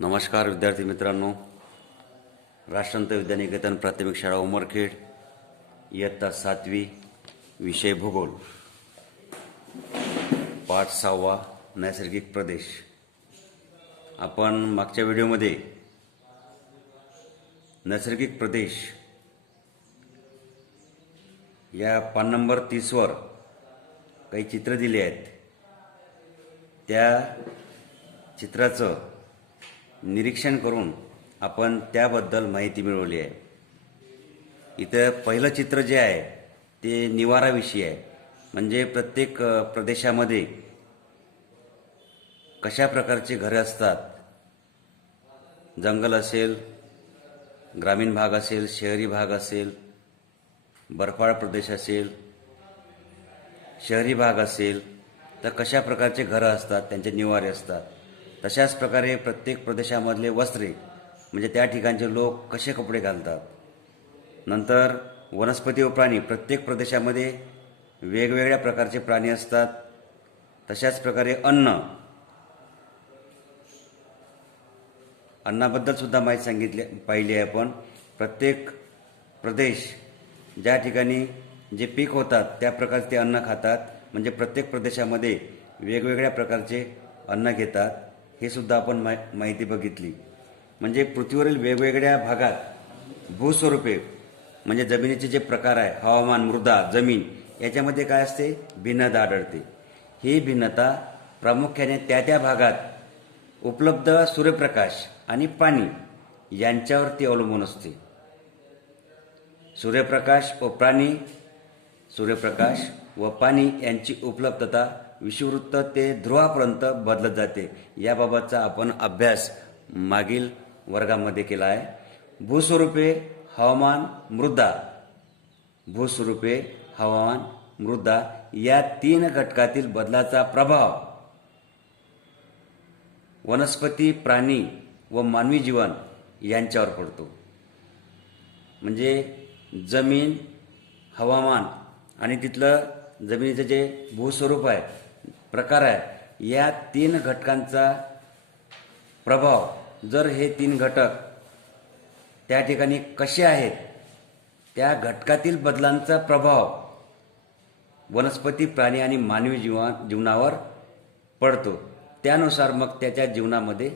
नमस्कार विद्यार्थी मित्रांनो, राष्ट्रसंत विद्यानिकेतन प्राथमिक शाळा उमरखेड, इयत्ता 7वी, विषय भूगोल, पाठ 6वा, नैसर्गिक प्रदेश. आपण मागच्या व्हिडिओमध्ये नैसर्गिक प्रदेश या पान नंबर 30वर काही चित्र दिली आहेत. त्या चित्राचं निरीक्षण करून आपण त्याबद्दल माहिती मिळवली आहे. इथं पहिलं चित्र जे आहे ते निवाराविषयी आहे. म्हणजे प्रत्येक प्रदेशामध्ये कशा प्रकारचे घरे असतात, जंगल असेल, ग्रामीण भाग असेल, शहरी भाग असेल, बर्फाळ प्रदेश असेल, शहरी भाग असेल, तर कशा प्रकारचे घरं असतात, त्यांचे निवारे असतात. तशाच प्रकारे प्रत्येक प्रदेशामधले वस्त्रे, म्हणजे त्या ठिकाणचे लोक कसे कपडे घालतात. नंतर वनस्पती व प्राणी, प्रत्येक प्रदेशामध्ये वेगवेगळ्या प्रकारचे प्राणी असतात. तशाच प्रकारे अन्नाबद्दल सुद्धा माहिती पाहिली आहे आपण. प्रत्येक प्रदेश ज्या ठिकाणी जे पीक होतात त्या प्रकारचे ते अन्न खातात. म्हणजे प्रत्येक प्रदेशामध्ये वेगवेगळ्या प्रकारचे अन्न घेतात. हे सुद्धा आपण माहिती बघितली. म्हणजे पृथ्वीवरील वेगवेगळ्या भागात भूस्वरूपे, म्हणजे जमिनीचे जे प्रकार आहे, हवामान, मृदा, जमीन, याच्यामध्ये काय असते, भिन्नता आढळते. ही भिन्नता प्रामुख्याने त्या भागात उपलब्ध सूर्यप्रकाश आणि पाणी यांच्यावरती अवलंबून असते. सूर्यप्रकाश व पाणी यांची उपलब्धता विषुववृत्त ते ध्रुवापर्यंत बदलत जाते. याबाबतचा आपण अभ्यास मागील वर्गामध्ये केला आहे. भूस्वरूपे, हवामान, मृदा या 3 घटकातील बदलाचा प्रभाव वनस्पती, प्राणी व मानवी जीवन यांच्यावर पडतो. म्हणजे जमीन, हवामान आणि तिथलं जमिनीचं जे भूस्वरूप आहे, प्रकार आहे, या 3 घटकांचा प्रभाव, जर हे 3 घटक त्या ठिकाणी कसे आहेत, त्या घटकातील बदलांचा प्रभाव वनस्पती, प्राणी आणि मानवी जीवनावर पडतो. त्यानुसार मग त्याच्या जीवनामध्ये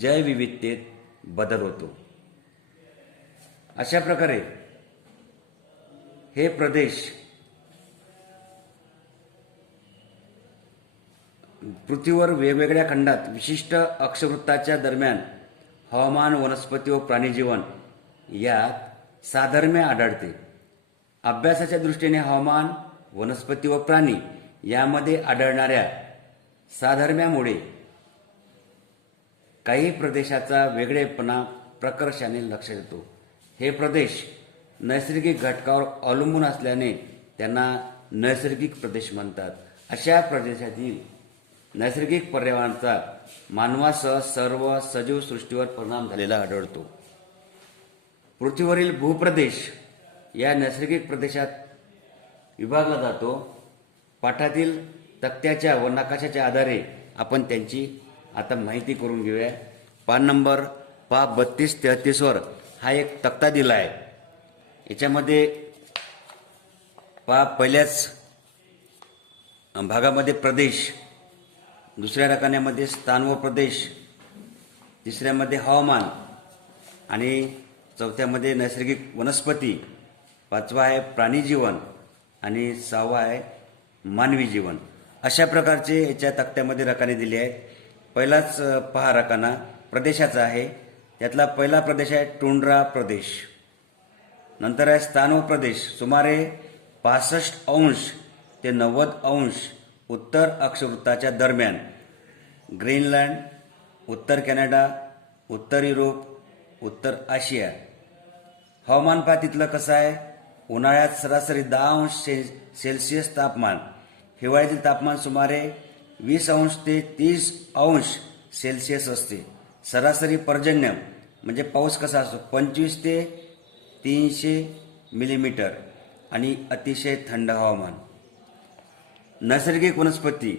जैवविविधतेत बदल होतो. अशा प्रकारे हे प्रदेश पृथ्वीवर वेगवेगळ्या खंडात विशिष्ट अक्षवृत्ताच्या दरम्यान हवामान, वनस्पती व प्राणीजीवन यात साधर्म्य आढळते. अभ्यासाच्या दृष्टीने हवामान, वनस्पती व प्राणी यामध्ये आढळणाऱ्या साधर्म्यामुळे काही प्रदेशाचा वेगळेपणा प्रकर्षाने लक्षात येतो. हे प्रदेश नैसर्गिक घटकावर अवलंबून असल्याने त्यांना नैसर्गिक प्रदेश म्हणतात. अशा प्रदेशातील नैसर्गिक पर्यावरणाचा मानवासह सर्व सजीव सृष्टीवर परिणाम झालेला आढळतो. पृथ्वीवरील भूप्रदेश या नैसर्गिक प्रदेशात विभागला जातो. पाठातील तक्त्याच्या व नकाशाच्या आधारे आपण त्यांची आता माहिती करून घेऊया. पान नंबर 32-33वर हा एक तक्ता दिला आहे. याच्यामध्ये पहिल्याच भागामध्ये प्रदेश, दुसऱ्या रकान्यामध्ये स्थान व प्रदेश, तिसऱ्यामध्ये हवामान आणि चौथ्यामध्ये नैसर्गिक वनस्पती, 5वा आहे प्राणी जीवन आणि 6वा आहे मानवी जीवन. अशा प्रकारचे याच्या तक्त्यामध्ये रकाने दिले आहेत. पहिलाच पहा रकाना प्रदेशाचा आहे. त्यातला पहिला प्रदेश आहे टुंड्रा प्रदेश. नंतर आहे स्थान व प्रदेश, सुमारे 65° ते 90° उत्तर अक्षवृत्ताच्या दरम्यान ग्रीनलँड, उत्तर कॅनडा, उत्तर युरोप, उत्तर आशिया. हवामान पहा तिथलं कसं आहे. उन्हाळ्यात सरासरी 10°C तापमान, हिवाळ्यातील तापमान सुमारे 20° ते 30° असते. सरासरी पर्जन्य म्हणजे पाऊस कसा असतो, 25 ते 300 मिलीमीटर आणि अतिशय थंड हवामान. नैसर्गिक वनस्पती,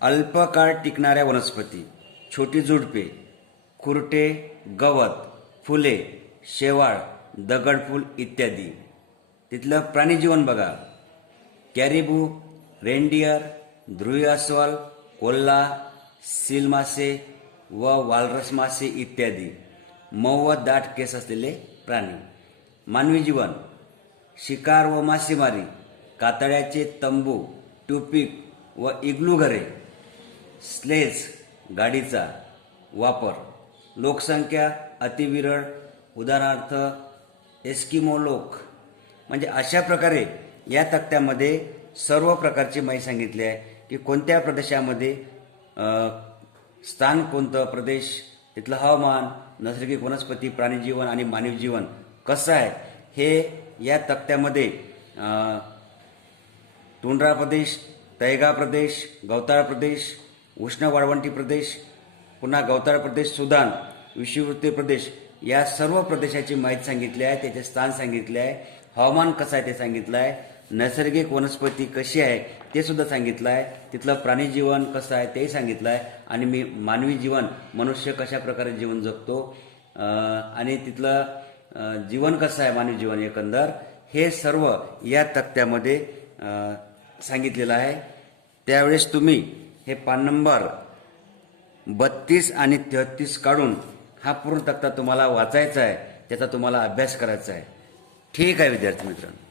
अल्पकाळ टिकणाऱ्या वनस्पती, छोटी झुडपे, खुरटे, गवत, फुले, शेवाळ, दगडफूल इत्यादी. तिथलं प्राणीजीवन बघा. कॅरिबू, रेनडियर, ध्रुवी अस्वल, कोल्हा, सील मासे व वालरस मासे इत्यादी. मऊ व दाट केस असलेले प्राणी. मानवी जीवन. शिकार व मासेमारी, कातळ्याचे तंबू, ट्यूपिक व इग्लू घरे, स्लेज गाडीचा वापर. लोकसंख्या अतिविरळ, उदाहरणार्थ एस्किमो लोक. म्हणजे अशा प्रकारे या तक्त्यामध्ये सर्व प्रकारची माहिती सांगितली आहे की कोणत्या प्रदेशामध्ये स्थान, कोणतं प्रदेश, तिथलं हवामान, नैसर्गिक वनस्पती, प्राणीजीवन आणि मानवी जीवन कसं आहे हे या तक्त्यामध्ये टुंड्रा प्रदेश, तैगा प्रदेश, गवताळ प्रदेश, उष्ण वाळवंटी प्रदेश, पुन्हा गवताळ प्रदेश, सुदान, विषुववृत्तीय प्रदेश या सर्व प्रदेशाची माहिती सांगितली आहे. त्याचे स्थान सांगितले आहे. हवामान कसं आहे ते सांगितलं आहे. नैसर्गिक वनस्पती कशी आहे ते सुद्धा सांगितलं आहे. तिथलं प्राणीजीवन कसं आहे तेही सांगितलं आहे. आणि मानवी जीवन, मनुष्य कशा प्रकारे जीवन जगतो आणि तिथलं जीवन कसं आहे, मानवी जीवन एकंदर, हे सर्व या तक्त्यामध्ये सांगितलेलं आहे. त्यावेळेस तुम्ही हे पान नंबर 32 आणि 33 काढून हा पूर्ण तक्ता तुम्हाला वाचायचा आहे, त्याचा तुम्हाला अभ्यास करायचा आहे. ठीक आहे विद्यार्थी मित्रांनो.